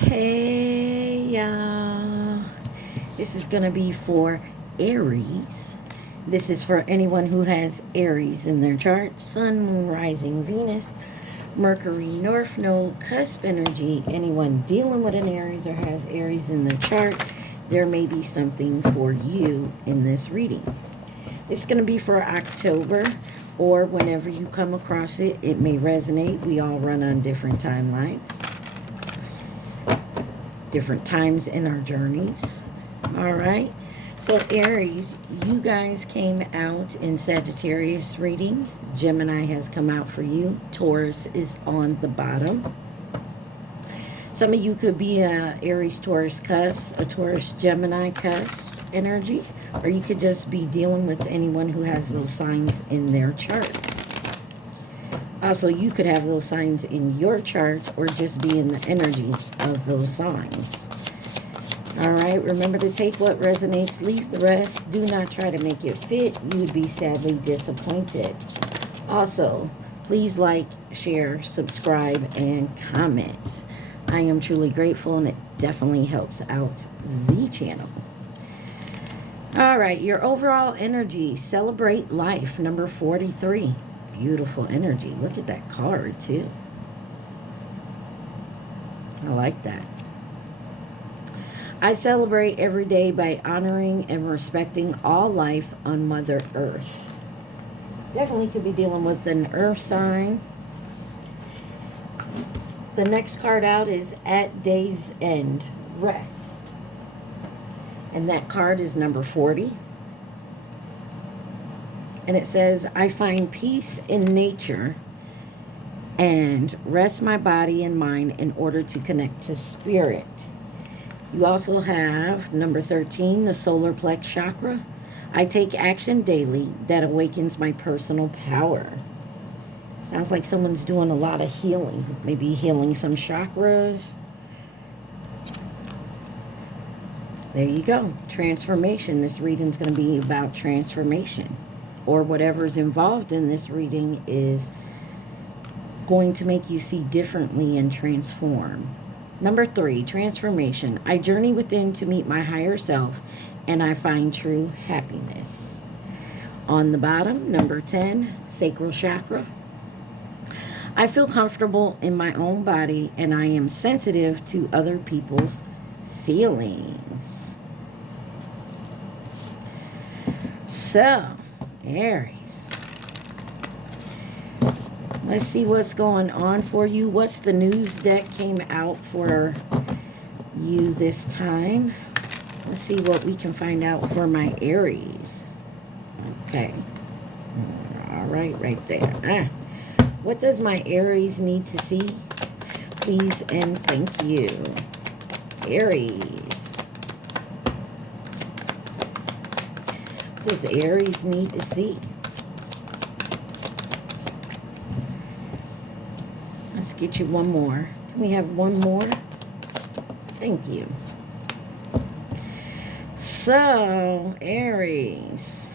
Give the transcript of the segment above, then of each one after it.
Hey, y'all. This is going to be for Aries. This is for anyone who has Aries in their chart. Sun, Moon, Rising, Venus, Mercury, North Node, Cusp energy. Anyone dealing with an Aries or has Aries in their chart, there may be something for you in this reading. It's going to be for October, or whenever you come across it, it may resonate. We all run on different timelines, different times in our journeys. All right. So Aries, you guys came out in Sagittarius reading. Gemini has come out for you. Taurus is on the bottom. Some of you could be a Aries Taurus cusp, a Taurus Gemini cusp energy, or you could just be dealing with anyone who has those signs in their chart. Also, you could have those signs in your chart or just be in the energy of those signs. All right, remember to take what resonates, leave the rest. Do not try to make it fit. You would be sadly disappointed. Also, please like, share, subscribe, and comment. I am truly grateful, and it definitely helps out the channel. All right, your overall energy, celebrate life, number 43. Beautiful energy. Look at that card, too. I like that. I celebrate every day by honoring and respecting all life on Mother Earth. Definitely could be dealing with an earth sign. The next card out is At Day's End, Rest. And that card is number 40. And it says, I find peace in nature and rest my body and mind in order to connect to spirit. You also have number 13, the solar plex chakra. I take action daily that awakens my personal power. Sounds like someone's doing a lot of healing. Maybe healing some chakras. There you go. Transformation. This reading's going to be about transformation. Or whatever's involved in this reading is going to make you see differently and transform. Number 3, transformation. I journey within to meet my higher self, and I find true happiness. On the bottom, number 10, sacral chakra. I feel comfortable in my own body, and I am sensitive to other people's feelings. So, Aries. Let's see what's going on for you. What's the news that came out for you this time? Let's see what we can find out for my Aries. Okay. All right there. What does my Aries need to see? Please and thank you. Aries. What does Aries need to see? Let's get you one more. Can we have one more? Thank you. So, Aries.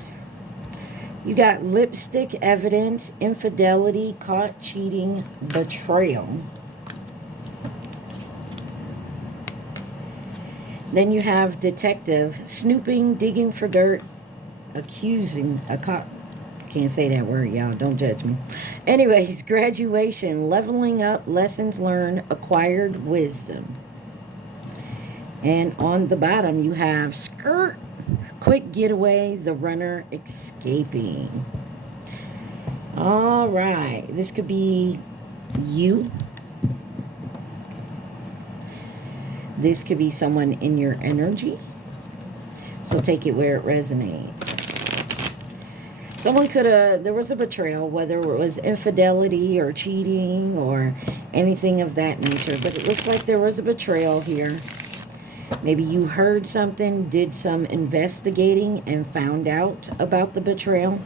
You got lipstick evidence, infidelity, caught cheating, betrayal. Then you have detective, snooping, digging for dirt, accusing a cop. Can't say that word, y'all. Don't judge me. Anyways, graduation, leveling up, lessons learned, acquired wisdom. And on the bottom, you have skirt, quick getaway, the runner escaping. All right. This could be you. This could be someone in your energy. So take it where it resonates. Someone could have, there was a betrayal, whether it was infidelity or cheating or anything of that nature. But it looks like there was a betrayal here. Maybe you heard something, did some investigating, and found out about the betrayal.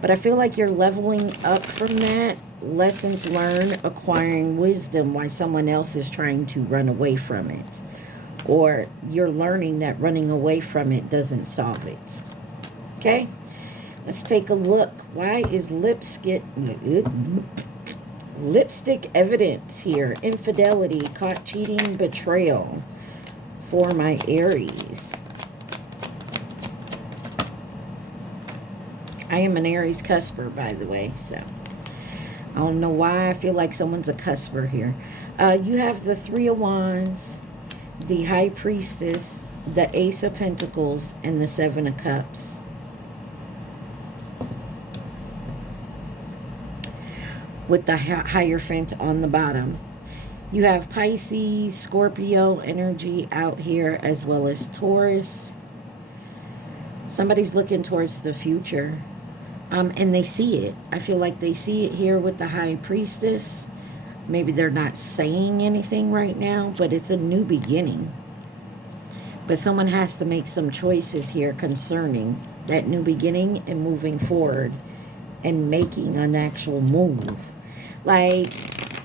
But I feel like you're leveling up from that. Lessons learned, acquiring wisdom, why someone else is trying to run away from it. Or you're learning that running away from it doesn't solve it. Okay? Let's take a look. Why is lipstick lipstick evidence here. Infidelity, caught cheating, betrayal for my Aries. I am an Aries cusper, by the way, so I don't know why I feel like someone's a cusper here. You have the Three of Wands, the High Priestess, the Ace of Pentacles, and the Seven of Cups. With the Hierophant on the bottom. You have Pisces, Scorpio energy out here, as well as Taurus. Somebody's looking towards the future. And they see it. I feel like they see it here with the High Priestess. Maybe they're not saying anything right now, but it's a new beginning. But someone has to make some choices here concerning that new beginning and moving forward and making an actual move. Like,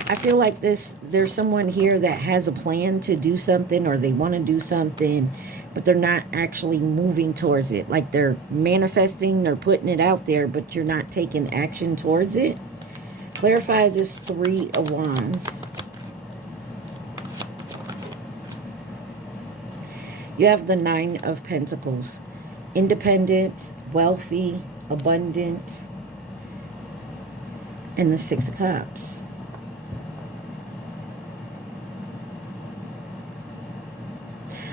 I feel like there's someone here that has a plan to do something, or they want to do something, but they're not actually moving towards it. Like, they're manifesting, they're putting it out there, but you're not taking action towards it. Clarify this Three of Wands. You have the Nine of Pentacles. Independent, wealthy, abundant, and the Six of Cups.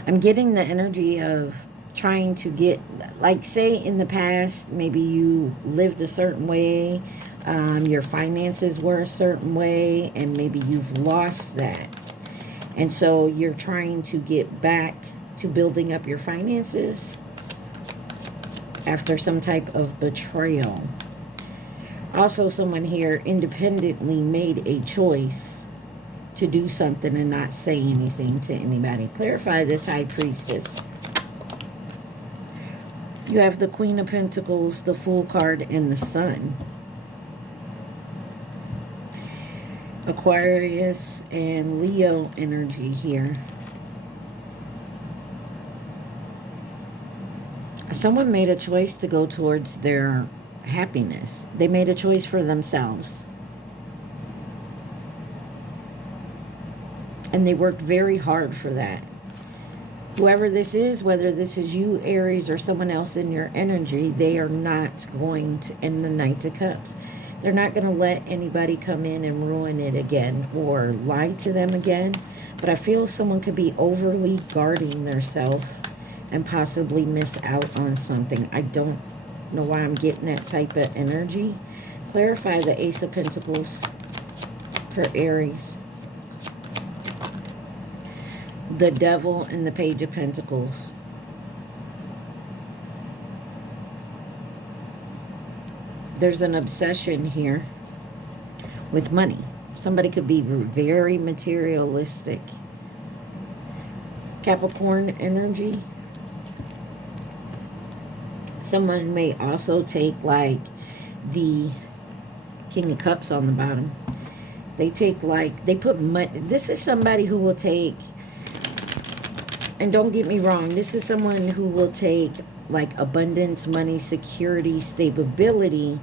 I'm getting the energy of trying to get, like, say in the past, maybe you lived a certain way, your finances were a certain way, and maybe you've lost that. And so you're trying to get back to building up your finances after some type of betrayal. Also, someone here independently made a choice to do something and not say anything to anybody. Clarify this High Priestess. You have the Queen of Pentacles, the Fool card, and the Sun. Aquarius and Leo energy here. Someone made a choice to go towards their happiness. They made a choice for themselves. And they worked very hard for that. Whoever this is, whether this is you, Aries, or someone else in your energy, they are not going to, in the Knight of Cups, they're not going to let anybody come in and ruin it again or lie to them again. But I feel someone could be overly guarding themselves and possibly miss out on something. I don't know why I'm getting that type of energy. Clarify the Ace of Pentacles for Aries. The Devil and the Page of Pentacles. There's an obsession here with money. Somebody could be very materialistic. Capricorn energy. Someone may also take, like, the King of Cups on the bottom. They take, like, they put money. This is somebody who will take, and don't get me wrong, this is someone who will take, like, abundance, money, security, stability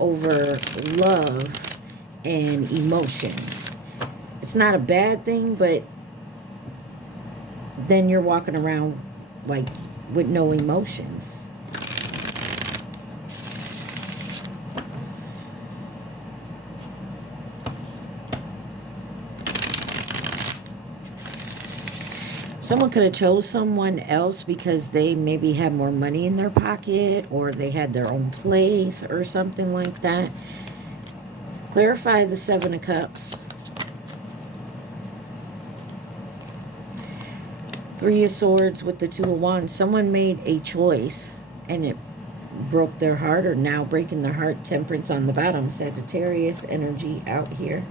over love and emotions. It's not a bad thing, but then you're walking around, like, with no emotions. Someone could have chose someone else because they maybe had more money in their pocket, or they had their own place or something like that. Clarify the Seven of Cups. Three of Swords with the Two of Wands. Someone made a choice and it broke their heart, or now breaking their heart. Temperance on the bottom. Sagittarius energy out here.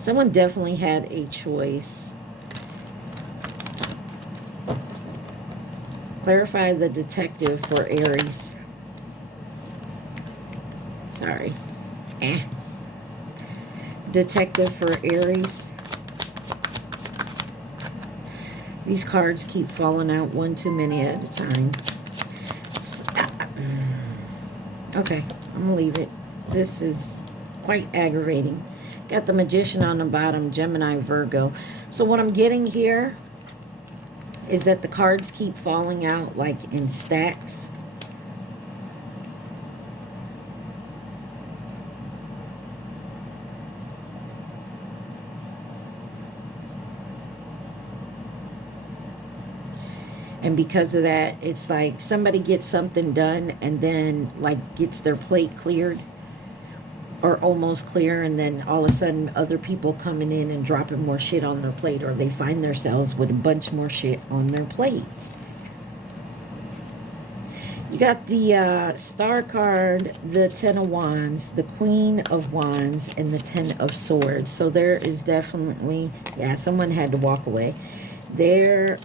Someone definitely had a choice. Clarify the Detective for Aries. Sorry. Detective for Aries. These cards keep falling out one too many at a time. Okay, I'm going to leave it. This is quite aggravating. Got the Magician on the bottom, Gemini, Virgo. So what I'm getting here is that the cards keep falling out like in stacks. And because of that, it's like somebody gets something done and then like gets their plate cleared or almost clear, and then all of a sudden other people coming in and dropping more shit on their plate, or they find themselves with a bunch more shit on their plate. You got the Star card, the Ten of Wands, the Queen of Wands, and the Ten of Swords. So there is definitely, yeah, someone had to walk away there,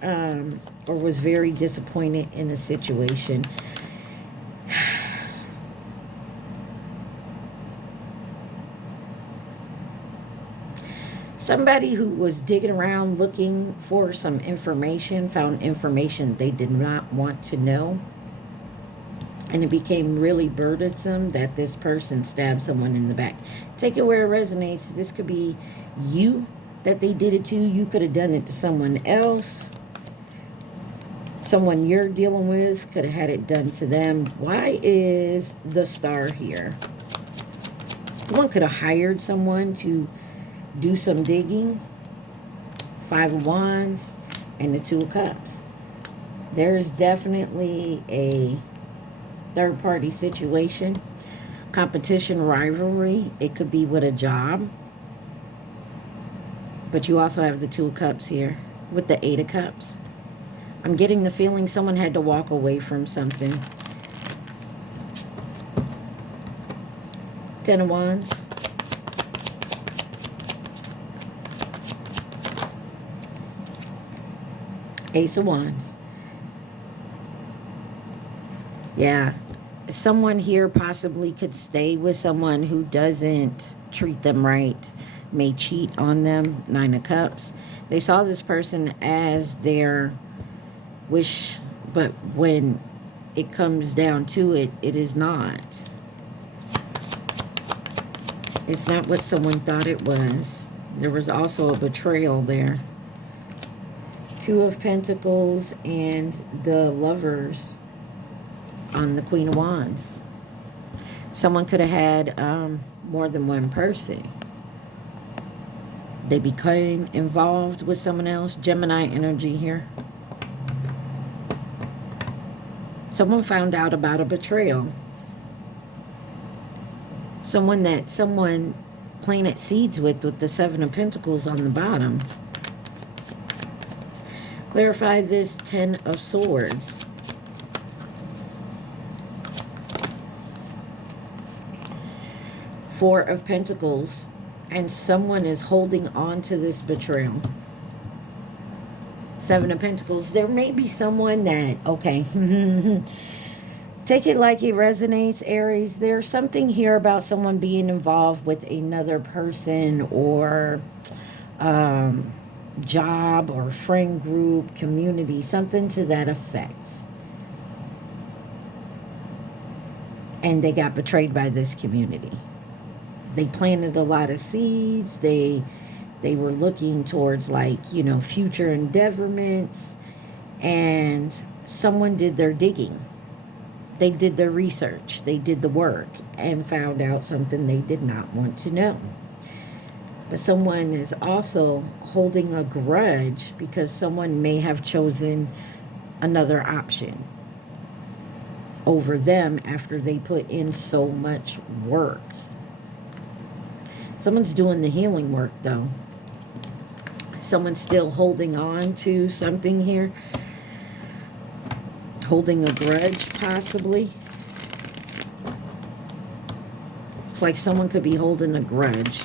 or was very disappointed in a situation. Somebody who was digging around looking for some information found information they did not want to know. And it became really burdensome that this person stabbed someone in the back. Take it where it resonates. This could be you that they did it to. You could have done it to someone else. Someone you're dealing with could have had it done to them. Why is the Star here? Someone could have hired someone to do some digging. Five of Wands and the Two of Cups. There's definitely a third-party situation. Competition, rivalry. It could be with a job. But you also have the Two of Cups here with the Eight of Cups. I'm getting the feeling someone had to walk away from something. Ten of Wands. Ace of Wands. Yeah. Someone here possibly could stay with someone who doesn't treat them right, may cheat on them. Nine of Cups. They saw this person as their wish, but when it comes down to it, it is not. It's not what someone thought it was. There was also a betrayal there. Two of Pentacles and the Lovers on the Queen of Wands. Someone could have had more than one person. They became involved with someone else. Gemini energy here. Someone found out about a betrayal. Someone that someone planted seeds with the Seven of Pentacles on the bottom. Clarify this Ten of Swords. Four of Pentacles. And someone is holding on to this betrayal. Seven of Pentacles. There may be someone that, okay, take it like it resonates, Aries. There's something here about someone being involved with another person or job or friend group, community, something to that effect. And they got betrayed by this community. They planted a lot of seeds. They were looking towards, like, you know, future endeavorments, and someone did their digging. They did their research. They did the work and found out something they did not want to know. But someone is also holding a grudge because someone may have chosen another option over them after they put in so much work. Someone's doing the healing work, though. Someone's still holding on to something here. Holding a grudge, possibly. It's like someone could be holding a grudge.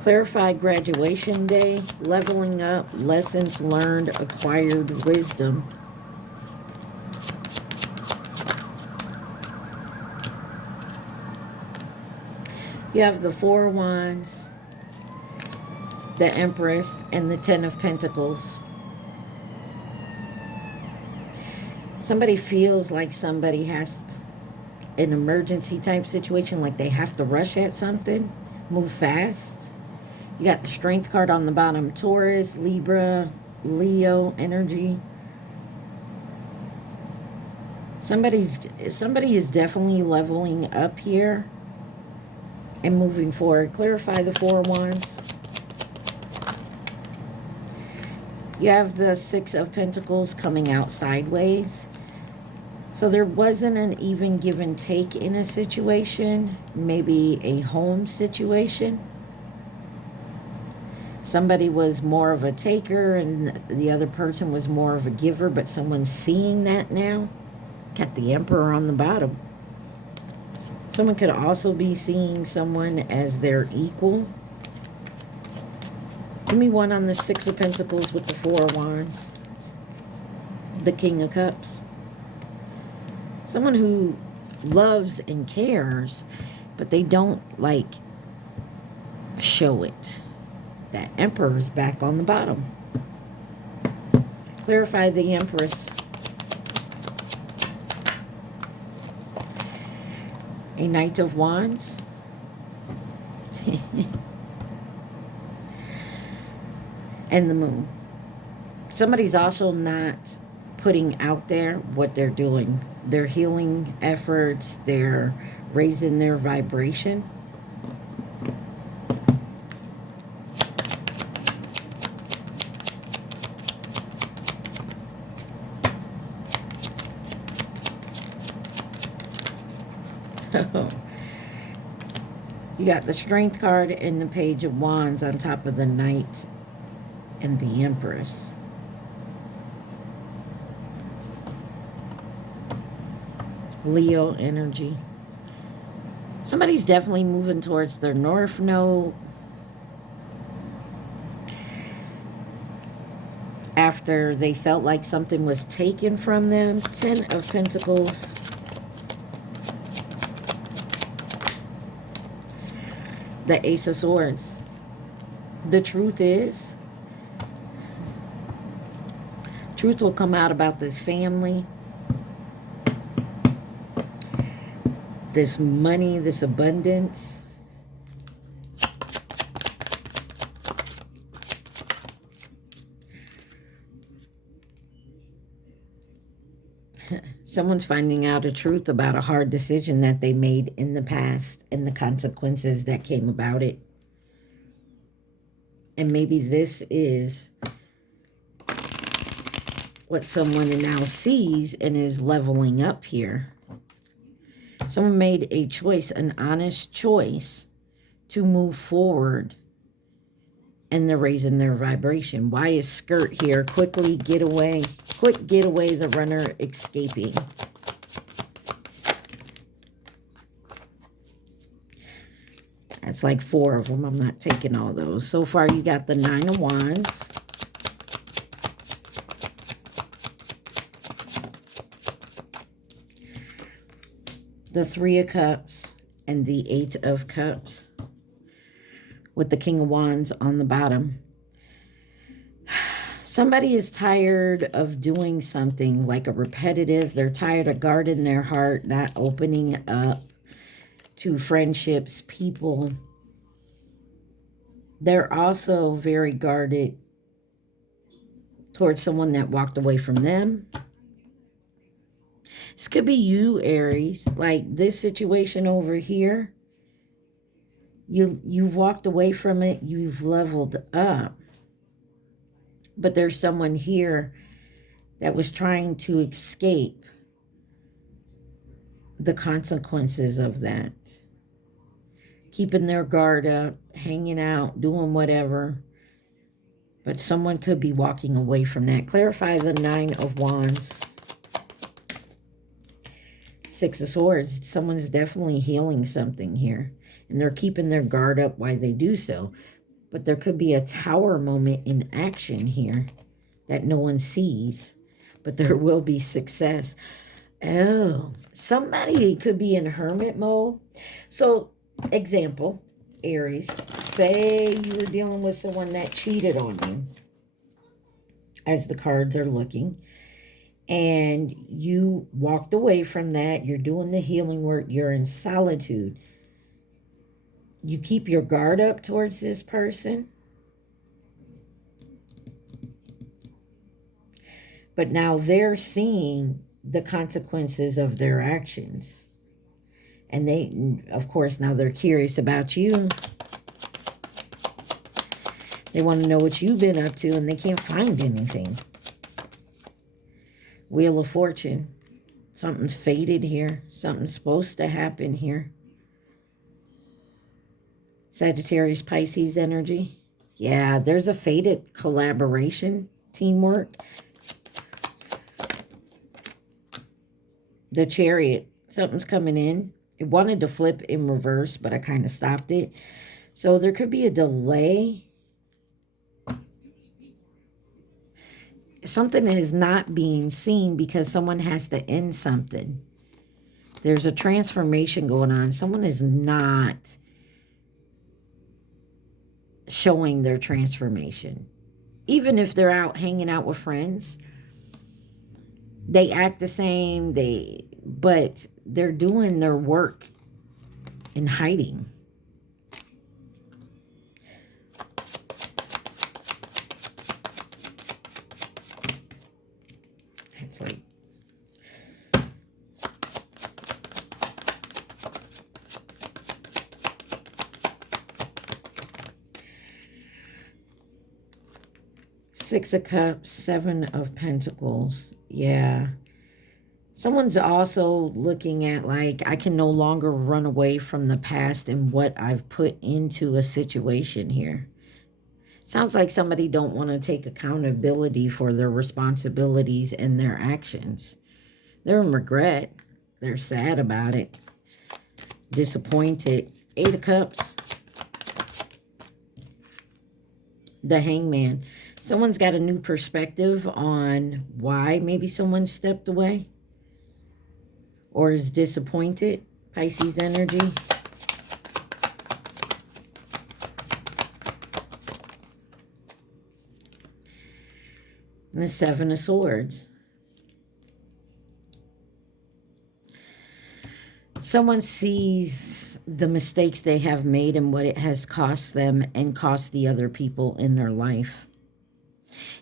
Clarify graduation day. Leveling up. Lessons learned. Acquired wisdom. You have the Four of Wands, the Empress, and the Ten of Pentacles. Somebody feels like somebody has... an emergency type situation, like they have to rush at something, move fast. You got the Strength card on the bottom. Taurus, Libra, Leo energy. Somebody is definitely leveling up here and moving forward. Clarify the Four of Wands. You have the Six of Pentacles coming out sideways. So there wasn't an even give and take in a situation. Maybe a home situation. Somebody was more of a taker and the other person was more of a giver, but someone's seeing that now. Got the Emperor on the bottom. Someone could also be seeing someone as their equal. Give me one on the Six of Pentacles with the Four of Wands. The King of Cups. Someone who loves and cares, but they don't, like, show it. That Emperor's back on the bottom. Clarify the Empress. A Knight of Wands. And the Moon. Somebody's also not putting out there what they're doing. Their healing efforts, they're raising their vibration. You got the Strength card and the Page of Wands on top of the Knight and the Empress. Leo energy. Somebody's definitely moving towards their North Node. After they felt like something was taken from them. Ten of Pentacles. The Ace of Swords. The truth is, truth will come out about this family, this money, this abundance. Someone's finding out a truth about a hard decision that they made in the past and the consequences that came about it. And maybe this is what someone now sees and is leveling up here. Someone made a choice, an honest choice to move forward, and they're raising their vibration. Why is skirt here? Quickly get away. Quick get away, the runner escaping. That's like 4 of them. I'm not taking all those. So far, you got the Nine of Wands. The Three of Cups and the Eight of Cups with the King of Wands on the bottom. Somebody is tired of doing something like a repetitive. They're tired of guarding their heart, not opening up to friendships, people. They're also very guarded towards someone that walked away from them. This could be you, Aries. Like this situation over here. You've walked away from it. You've leveled up. But there's someone here that was trying to escape the consequences of that. Keeping their guard up, hanging out, doing whatever. But someone could be walking away from that. Clarify the Nine of Wands. Six of Swords. Someone's definitely healing something here. And they're keeping their guard up while they do so. But there could be a tower moment in action here that no one sees. But there will be success. Oh, somebody could be in hermit mode. So, example, Aries. Say you were dealing with someone that cheated on you. As the cards are looking. And you walked away from that. You're doing the healing work. You're in solitude. You keep your guard up towards this person. But now they're seeing the consequences of their actions. And they, of course, now they're curious about you. They want to know what you've been up to, and they can't find anything. Wheel of Fortune. Something's fated here. Something's supposed to happen here. Sagittarius, Pisces energy. Yeah, there's a fated collaboration, teamwork. The Chariot. Something's coming in. It wanted to flip in reverse, but I kind of stopped it. So there could be a delay. Something is not being seen because someone has to end something. There's a transformation going on. Someone is not showing their transformation. Even if they're out hanging out with friends, they act the same, but they're doing their work in hiding. It's like Six of Cups, Seven of Pentacles. Yeah. Someone's also looking at like, I can no longer run away from the past and what I've put into a situation here. Sounds like somebody don't want to take accountability for their responsibilities and their actions. They're in regret. They're sad about it. Disappointed. Eight of Cups. The Hangman. Someone's got a new perspective on why maybe someone stepped away or is disappointed. Pisces energy. And the Seven of Swords. Someone sees the mistakes they have made and what it has cost them and cost the other people in their life.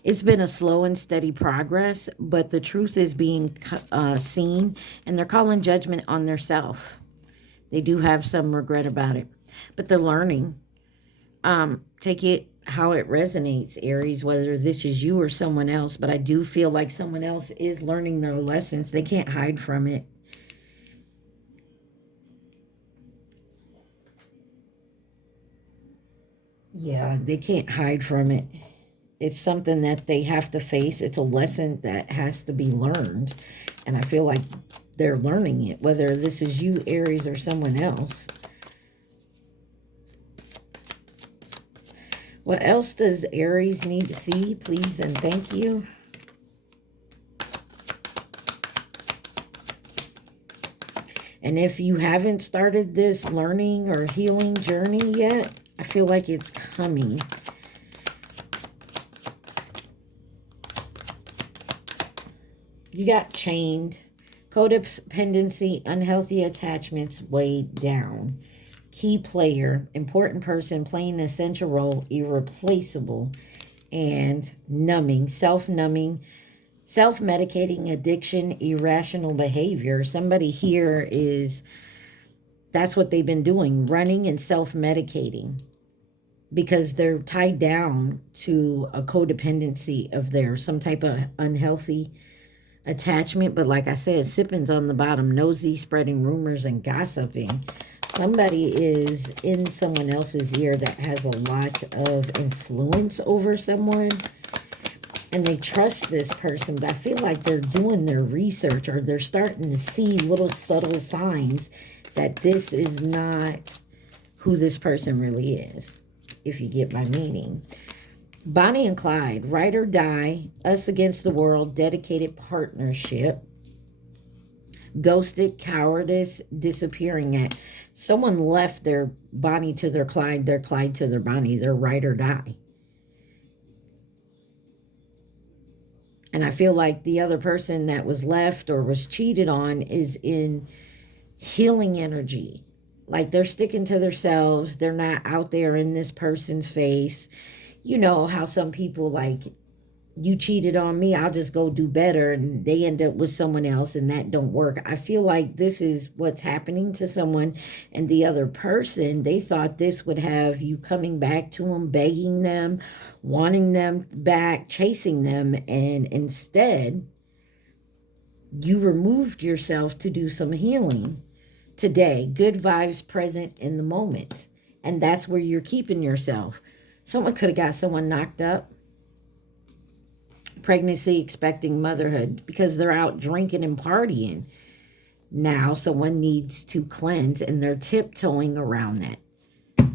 It's been a slow and steady progress, but the truth is being seen, and they're calling judgment on themselves. They do have some regret about it, but they're learning. Take it how it resonates, Aries, whether this is you or someone else, but I do feel like someone else is learning their lessons. They can't hide from it. Yeah, they can't hide from it. It's something that they have to face. It's a lesson that has to be learned. And I feel like they're learning it, whether this is you, Aries, or someone else. What else does Aries need to see, please and thank you? And if you haven't started this learning or healing journey yet, I feel like it's coming. You got chained. Codependency, unhealthy attachments weighed down. Key player, important person playing an essential role, irreplaceable. And numbing, self-numbing, self-medicating addiction, irrational behavior. Somebody here is, that's what they've been doing, running and self-medicating. Because they're tied down to a codependency of theirs, some type of unhealthy attachment. But like I said, sipping's on the bottom, nosy, spreading rumors and gossiping. Somebody is in someone else's ear that has a lot of influence over someone. And they trust this person, but I feel like they're doing their research, or they're starting to see little subtle signs that this is not who this person really is, if you get my meaning. Bonnie and Clyde, ride or die, us against the world, dedicated partnership, ghosted, cowardice, disappearing at. Someone left their Bonnie to their Clyde to their Bonnie, their ride or die. And I feel like the other person that was left or was cheated on is in healing energy. Like they're sticking to themselves. They're not out there in this person's face. You know how some people like, you cheated on me, I'll just go do better, and they end up with someone else and that don't work. I feel like this is what's happening to someone, and the other person, they thought this would have you coming back to them, begging them, wanting them back, chasing them, and instead you removed yourself to do some healing today. Good vibes present in the moment, and that's where you're keeping yourself. Someone could have got someone knocked up, pregnancy, expecting motherhood, because they're out drinking and partying. Now someone needs to cleanse, and they're tiptoeing around that.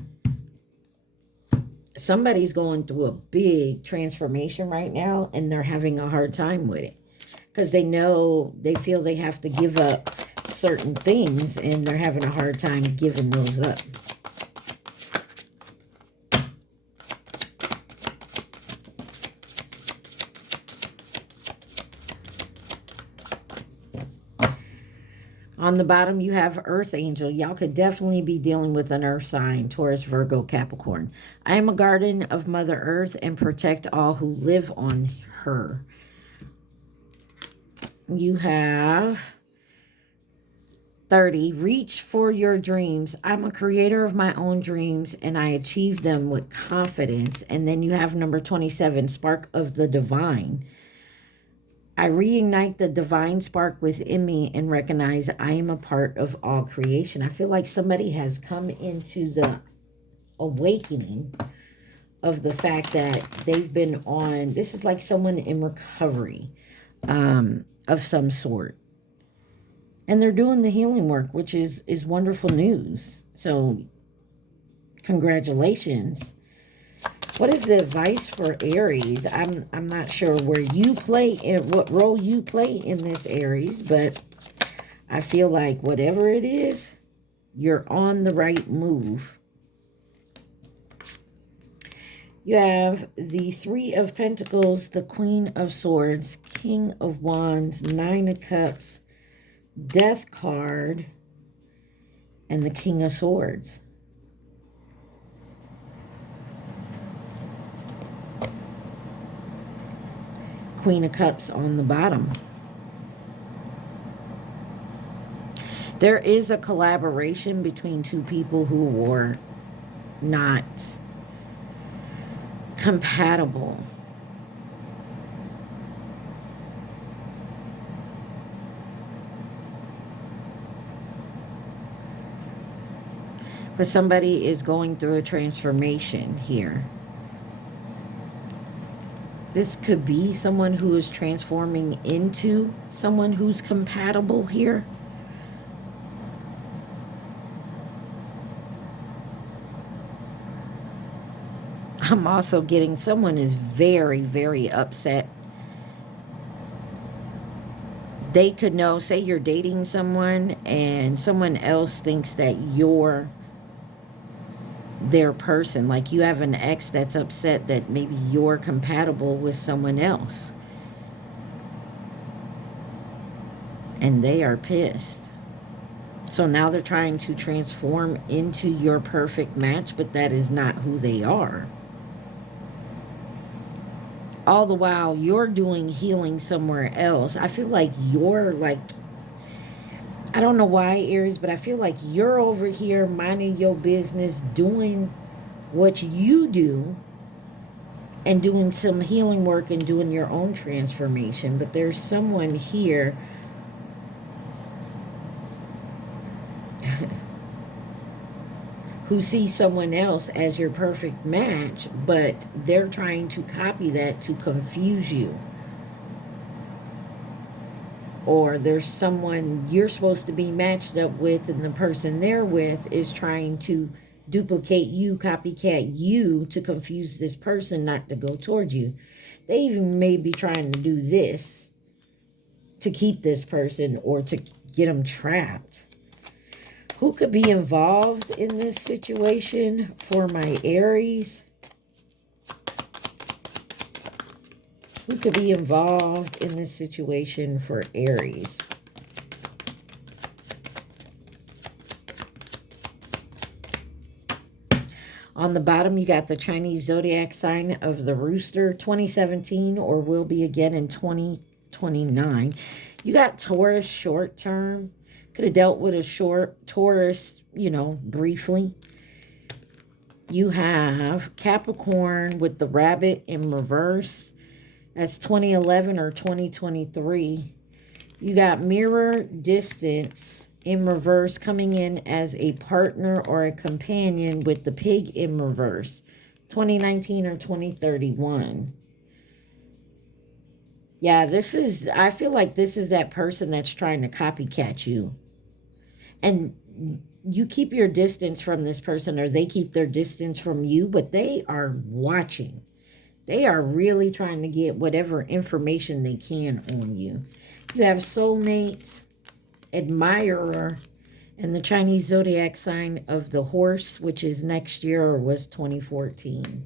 Somebody's going through a big transformation right now, and they're having a hard time with it because they know, they feel they have to give up certain things, and they're having a hard time giving those up. On the bottom, you have Earth Angel. Y'all could definitely be dealing with an Earth sign, Taurus, Virgo, Capricorn. I am a guardian of Mother Earth and protect all who live on her. You have 30. Reach for your dreams. I'm a creator of my own dreams, and I achieve them with confidence. And then you have number 27, Spark of the Divine. I reignite the divine spark within me and recognize I am a part of all creation. I feel like somebody has come into the awakening of the fact that they've been on, this is like someone in recovery of some sort. And they're doing the healing work, which is wonderful news. So congratulations. What is the advice for Aries? I'm not sure where you play and what role you play in this, Aries, but I feel like whatever it is, you're on the right move. You have the Three of Pentacles, the Queen of Swords, King of Wands, Nine of Cups, Death card, and the King of Swords. Queen of Cups on the bottom. There is a collaboration between two people who were not compatible. But somebody is going through a transformation here. This could be someone who is transforming into someone who's compatible here. I'm also getting someone is very, very upset. They could know, say you're dating someone and someone else thinks that you're their person. Like you have an ex that's upset that maybe you're compatible with someone else. And they are pissed. So now they're trying to transform into your perfect match, but that is not who they are. All the while you're doing healing somewhere else. I feel like you're like, I don't know why, Aries, but I feel like you're over here minding your business, doing what you do, and doing some healing work and doing your own transformation. But there's someone here who sees someone else as your perfect match, but they're trying to copy that to confuse you. Or there's someone you're supposed to be matched up with, and the person they're with is trying to duplicate you, copycat you, to confuse this person not to go towards you. They even may be trying to do this to keep this person or to get them trapped. Who could be involved in this situation for my Aries? Who could be involved in this situation for Aries? On the bottom, you got the Chinese zodiac sign of the rooster, 2017, or will be again in 2029. You got Taurus short term. Could have dealt with a short Taurus, you know, briefly. You have Capricorn with the rabbit in reverse. That's 2011 or 2023. You got mirror distance in reverse coming in as a partner or a companion with the pig in reverse, 2019 or 2031. Yeah, I feel like this is that person that's trying to copycat you. And you keep your distance from this person, or they keep their distance from you, but they are watching. They are really trying to get whatever information they can on you. You have soulmate, admirer, and the Chinese zodiac sign of the horse, which is next year or was 2014.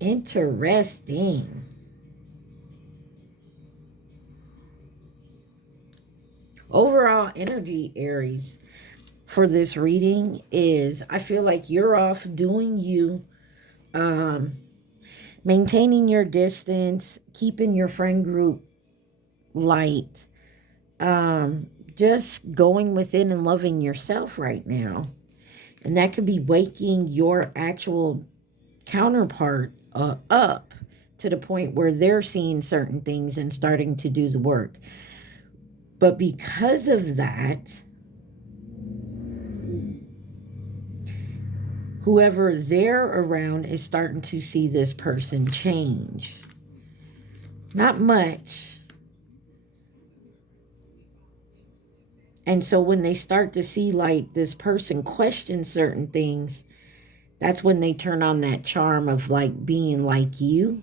Interesting. Overall energy, Aries, for this reading is, I feel like you're off doing you, maintaining your distance, keeping your friend group light, just going within and loving yourself right now. And that could be waking your actual counterpart up to the point where they're seeing certain things and starting to do the work. But because of that, whoever they're around is starting to see this person change. Not much. And so when they start to see like this person question certain things, that's when they turn on that charm of like being like you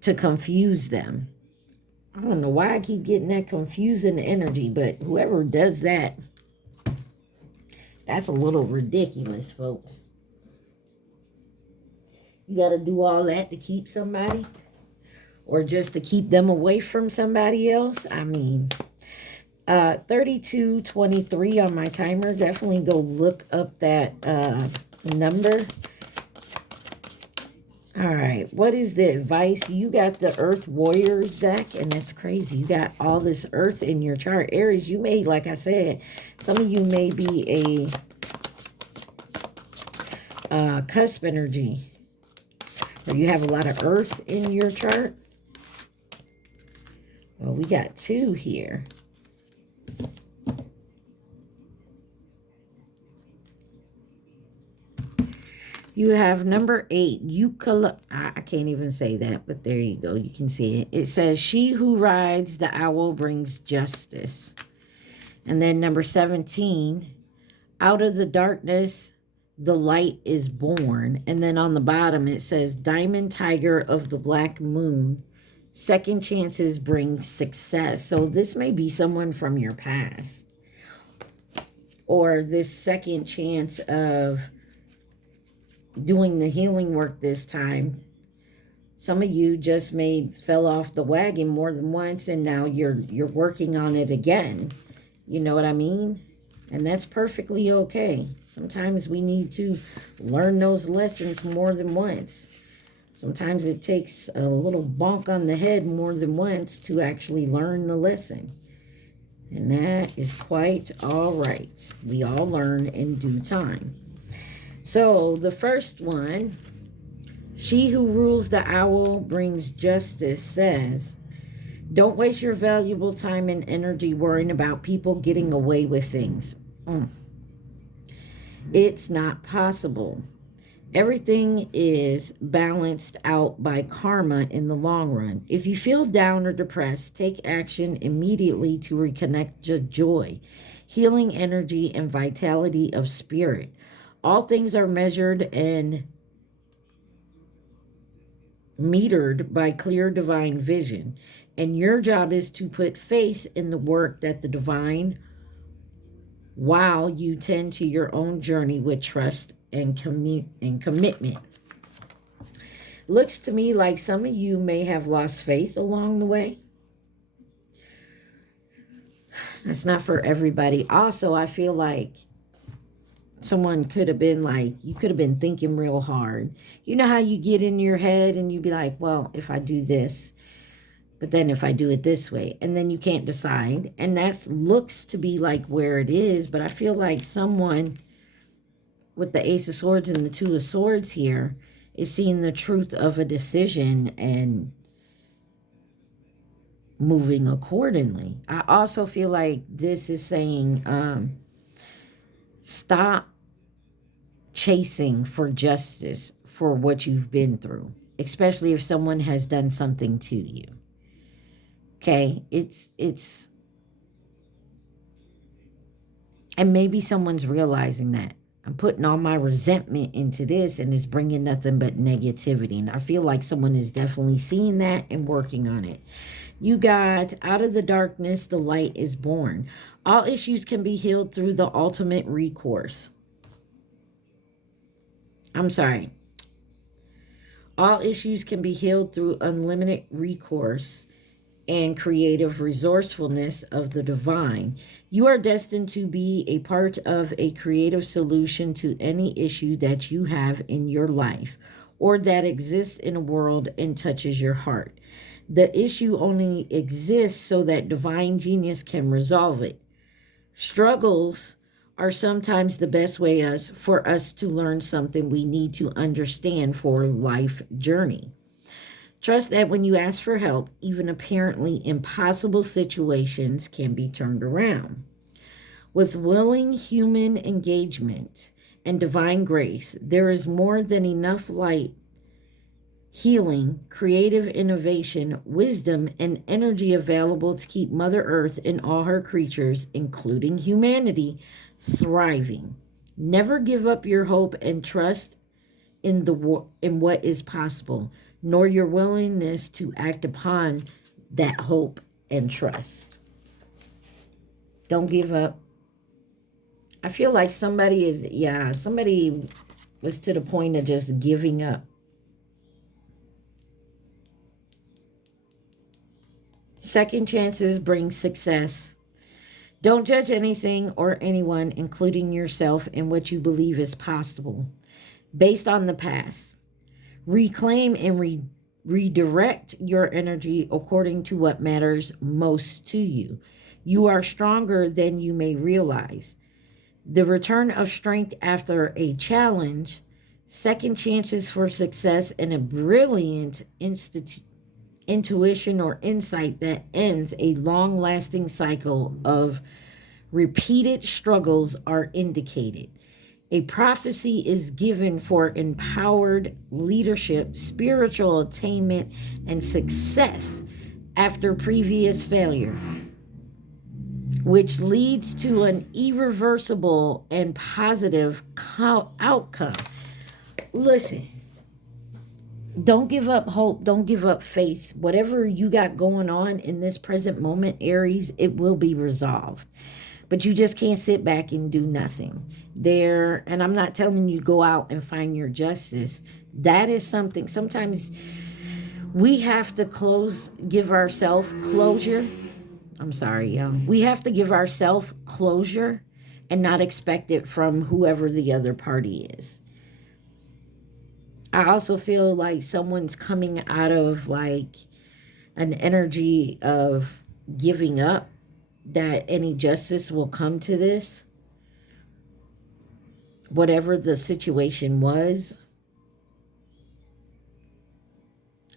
to confuse them. I don't know why I keep getting that confusing energy, but whoever does that, that's a little ridiculous, folks. You got to do all that to keep somebody, or just to keep them away from somebody else. I mean, 3223 on my timer. Definitely go look up that number. All right, what is the advice? You got the Earth Warriors deck, and that's crazy. You got all this Earth in your chart. Aries, you may, like I said, some of you may be a cusp energy, or you have a lot of Earth in your chart. Well, we got two here. You have number 8, I can't even say that, but there you go. You can see it. It says, she who rides the owl brings justice. And then number 17, out of the darkness, the light is born. And then on the bottom, it says, diamond tiger of the black moon. Second chances bring success. So this may be someone from your past. Or this second chance of doing the healing work this time. Some of you just fell off the wagon more than once, and now you're working on it again. You know what I mean? And that's perfectly okay. Sometimes we need to learn those lessons more than once. Sometimes it takes a little bonk on the head more than once to actually learn the lesson. And that is quite all right. We all learn in due time. So the first one, she who rules the owl brings justice, says, don't waste your valuable time and energy worrying about people getting away with things. It's not possible. Everything is balanced out by karma in the long run. If you feel down or depressed, take action immediately to reconnect your joy, healing energy, and vitality of spirit. All things are measured and metered by clear divine vision. And your job is to put faith in the work that the divine, while you tend to your own journey with trust and commitment. Looks to me like some of you may have lost faith along the way. That's not for everybody. Also, I feel like someone could have been like, you could have been thinking real hard. You know how you get in your head and you be like, well, if I do this, but then if I do it this way, and then you can't decide. And that looks to be like where it is. But I feel like someone with the Ace of Swords and the Two of Swords here is seeing the truth of a decision and moving accordingly. I also feel like this is saying, stop chasing for justice for what you've been through, especially if someone has done something to you. Okay, it's and maybe someone's realizing that I'm putting all my resentment into this and it's bringing nothing but negativity. And I feel like someone is definitely seeing that and working on it. You got, out of the darkness, the light is born. All issues can be healed through the ultimate recourse. I'm sorry. All issues can be healed through unlimited recourse and creative resourcefulness of the divine. You are destined to be a part of a creative solution to any issue that you have in your life or that exists in a world and touches your heart. The issue only exists so that divine genius can resolve it. Struggles are sometimes the best way for us to learn something we need to understand for life journey. Trust that when you ask for help, even apparently impossible situations can be turned around. With willing human engagement and divine grace, there is more than enough light, healing, creative innovation, wisdom, and energy available to keep Mother Earth and all her creatures, including humanity, thriving. Never give up your hope and trust in what is possible, nor your willingness to act upon that hope and trust. Don't give up. I feel like somebody was to the point of just giving up. Second chances bring success. Don't judge anything or anyone, including yourself, in what you believe is possible based on the past. Reclaim and redirect your energy according to what matters most to you. You are stronger than you may realize. The return of strength after a challenge, second chances for success, and a brilliant intuition or insight that ends a long-lasting cycle of repeated struggles are indicated. A prophecy is given for empowered leadership, spiritual attainment, and success after previous failure, which leads to an irreversible and positive outcome. Listen, don't give up hope. Don't give up faith. Whatever you got going on in this present moment, Aries, it will be resolved. But you just can't sit back and do nothing. And I'm not telling you go out and find your justice. That is something. Sometimes we have to give ourselves closure. I'm sorry, y'all. We have to give ourselves closure and not expect it from whoever the other party is. I also feel like someone's coming out of like an energy of giving up, that any justice will come to this, whatever the situation was.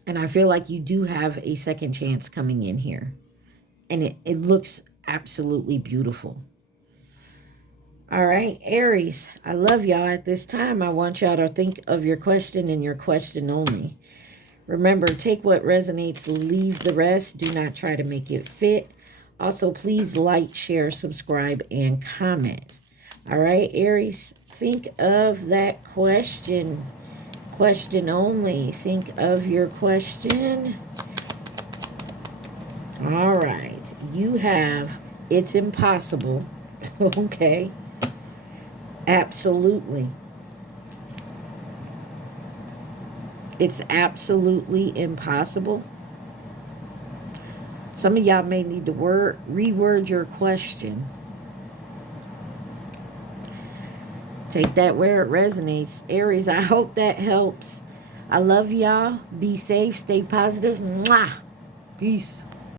And I feel like you do have a second chance coming in here. And it looks absolutely beautiful. All right, Aries, I love y'all. At this time, I want y'all to think of your question and your question only. Remember, take what resonates, leave the rest. Do not try to make it fit. Also, please like, share, subscribe, and comment. All right, Aries, think of that question. Question only. Think of your question. All right. You have, it's impossible. Okay. Absolutely. It's absolutely impossible. Some of y'all may need to reword your question. Take that where it resonates. Aries, I hope that helps. I love y'all. Be safe. Stay positive. Mwah. Peace.